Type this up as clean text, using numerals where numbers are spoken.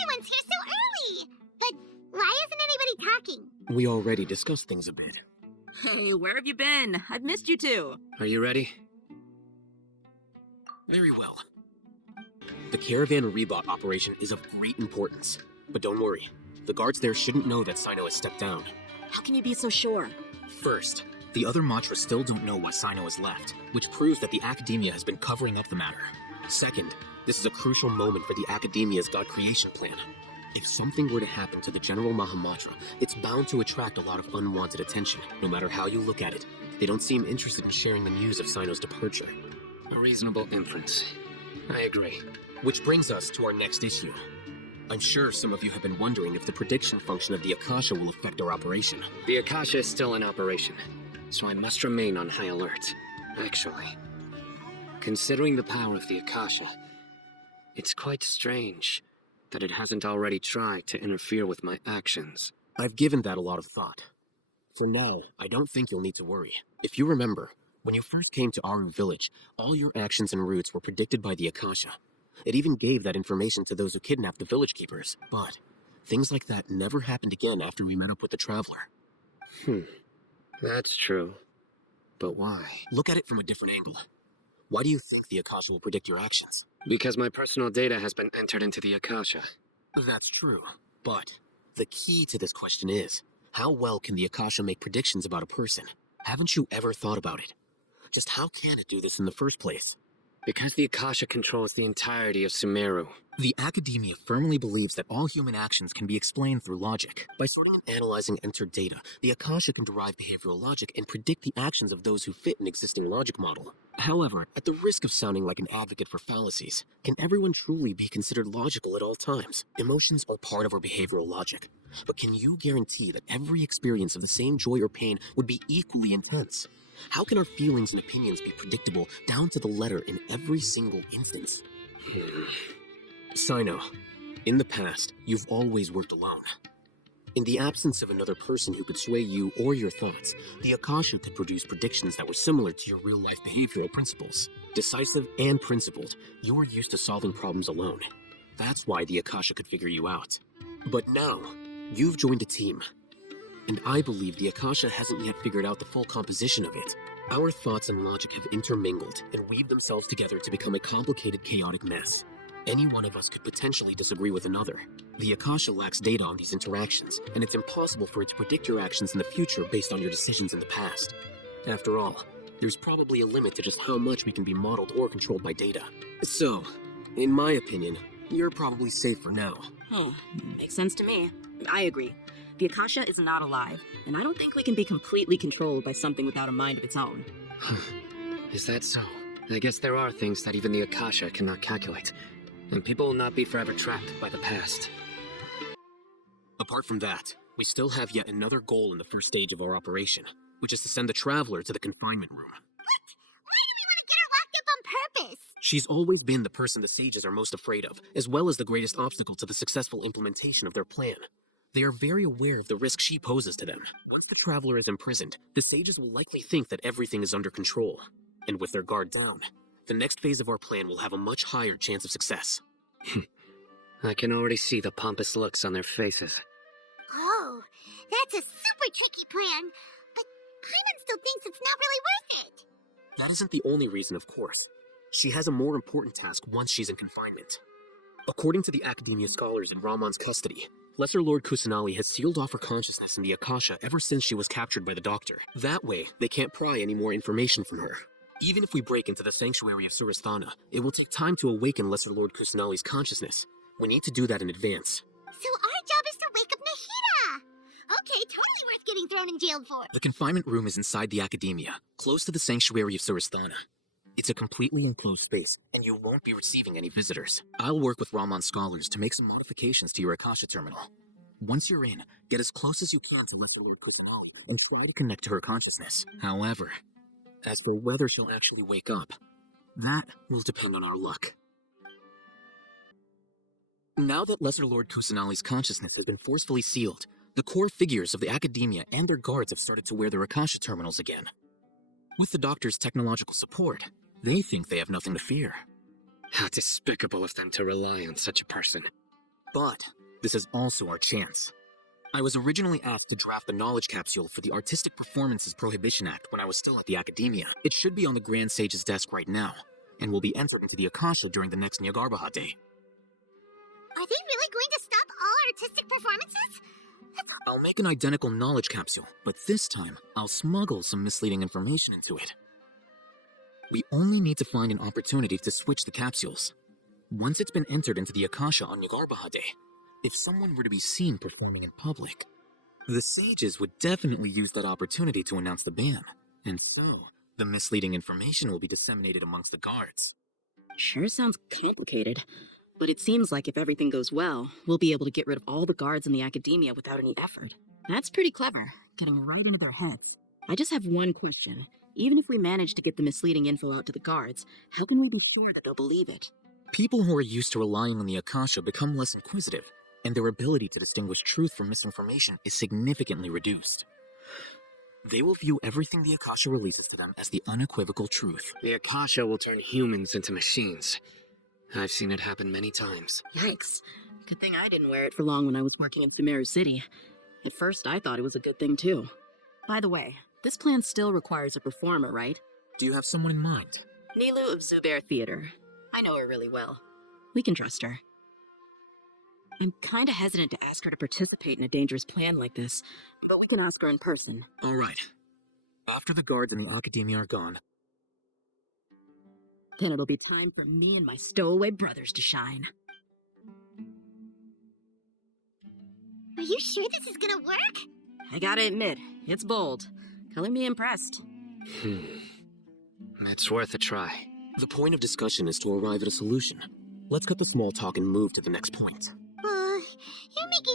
everyone's here so early? But why isn't anybody talking? We already discussed things a bit. Hey, where have you been? I've missed you too. Are you ready? Very well. The Caravan Rebot operation is of great importance. But don't worry, the guards there shouldn't know that Sino has stepped down. How can you be so sure? First, the other Matra still don't know why Sino has left, which proves that the Academia has been covering up the matter. Second, this is a crucial moment for the Academia's God creation plan. If something were to happen to the General Mahamatra, it's bound to attract a lot of unwanted attention, no matter how you look at it. They don't seem interested in sharing the news of Sino's departure. A reasonable inference. I agree. Which brings us to our next issue. I'm sure some of you have been wondering if the prediction function of the Akasha will affect our operation. The Akasha is still in operation, so I must remain on high alert. Actually, considering the power of the Akasha, it's quite strange that it hasn't already tried to interfere with my actions. I've given that a lot of thought. For now, I don't think you'll need to worry. If you remember, when you first came to Aru village, all your actions and routes were predicted by the Akasha. It even gave that information to those who kidnapped the village keepers. But things like that never happened again after we met up with the Traveler. That's true. But why? Look at it from a different angle. Why do you think the Akasha will predict your actions? Because my personal data has been entered into the Akasha. That's true. But the key to this question is, how well can the Akasha make predictions about a person? Haven't you ever thought about it? Just how can it do this in the first place? Because the Akasha controls the entirety of Sumeru. The Academia firmly believes that all human actions can be explained through logic. By sorting and analyzing entered data, the Akasha can derive behavioral logic and predict the actions of those who fit an existing logic model. However, at the risk of sounding like an advocate for fallacies, can everyone truly be considered logical at all times? Emotions are part of our behavioral logic. But can you guarantee that every experience of the same joy or pain would be equally intense? How can our feelings and opinions be predictable down to the letter in every single instance? Sino, in the past, you've always worked alone. In the absence of another person who could sway you or your thoughts, the Akasha could produce predictions that were similar to your real-life behavioral principles. Decisive and principled, you're used to solving problems alone. That's why the Akasha could figure you out. But now, you've joined a team. And I believe the Akasha hasn't yet figured out the full composition of it. Our thoughts and logic have intermingled and weaved themselves together to become a complicated, chaotic mess. Any one of us could potentially disagree with another. The Akasha lacks data on these interactions, and it's impossible for it to predict your actions in the future based on your decisions in the past. After all, there's probably a limit to just how much we can be modeled or controlled by data. So, in my opinion, you're probably safe for now. Makes sense to me. I agree. The Akasha is not alive, and I don't think we can be completely controlled by something without a mind of its own. Is that so? I guess there are things that even the Akasha cannot calculate, and people will not be forever trapped by the past. Apart from that, we still have yet another goal in the first stage of our operation, which is to send the Traveler to the confinement room. What? Why do we want to get her locked up on purpose? She's always been the person the sages are most afraid of, as well as the greatest obstacle to the successful implementation of their plan. They are very aware of the risk she poses to them. Once the Traveler is imprisoned, the sages will likely think that everything is under control. And with their guard down, the next phase of our plan will have a much higher chance of success. I can already see the pompous looks on their faces. Oh, that's a super tricky plan. But Paimon still thinks it's not really worth it. That isn't the only reason, of course. She has a more important task once she's in confinement. According to the Academia scholars in Ramon's custody, Lesser Lord Kusanali has sealed off her consciousness in the Akasha ever since she was captured by the Doctor. That way, they can't pry any more information from her. Even if we break into the sanctuary of Surasthana, it will take time to awaken Lesser Lord Kusanali's consciousness. We need to do that in advance. So our job is to wake up Nahida! Okay, totally worth getting thrown in jail for. The confinement room is inside the Academia, close to the sanctuary of Surasthana. It's a completely enclosed space, and you won't be receiving any visitors. I'll work with Ramon's scholars to make some modifications to your Akasha terminal. Once you're in, get as close as you can to Lesser Lord Kusanali and try to connect to her consciousness. However, as for whether she'll actually wake up, that will depend on our luck. Now that Lesser Lord Kusanali's consciousness has been forcefully sealed, the core figures of the Academia and their guards have started to wear their Akasha terminals again. With the Doctor's technological support, they think they have nothing to fear. How despicable of them to rely on such a person. But this is also our chance. I was originally asked to draft the knowledge capsule for the Artistic Performances Prohibition Act when I was still at the Academia. It should be on the Grand Sage's desk right now, and will be entered into the Akasha during the next Nyargarbaha Day. Are they really going to stop all artistic performances? I'll make an identical knowledge capsule, but this time, I'll smuggle some misleading information into it. We only need to find an opportunity to switch the capsules. Once it's been entered into the Akasha on Nyargarbaha Day, if someone were to be seen performing in public, the sages would definitely use that opportunity to announce the ban, and so, the misleading information will be disseminated amongst the guards. Sure sounds complicated, but it seems like if everything goes well, we'll be able to get rid of all the guards in the Academia without any effort. That's pretty clever, getting right into their heads. I just have one question. Even if we manage to get the misleading info out to the guards, how can we be sure that they'll believe it? People who are used to relying on the Akasha become less inquisitive, and their ability to distinguish truth from misinformation is significantly reduced. They will view everything the Akasha releases to them as the unequivocal truth. The Akasha will turn humans into machines. I've seen it happen many times. Yikes. Good thing I didn't wear it for long when I was working in Sumeru City. At first, I thought it was a good thing, too. By the way, this plan still requires a performer, right? Do you have someone in mind? Nilu of Zubair Theater. I know her really well. We can trust her. I'm kinda hesitant to ask her to participate in a dangerous plan like this, but we can ask her in person. All right. After the guards and the Academia are gone, Then it'll be time for me and my stowaway brothers to shine. Are you sure this is gonna work? I gotta admit, it's bold. Color me impressed. It's worth a try. the point of discussion is to arrive at a solution. Let's cut the small talk and move to the next point. You're making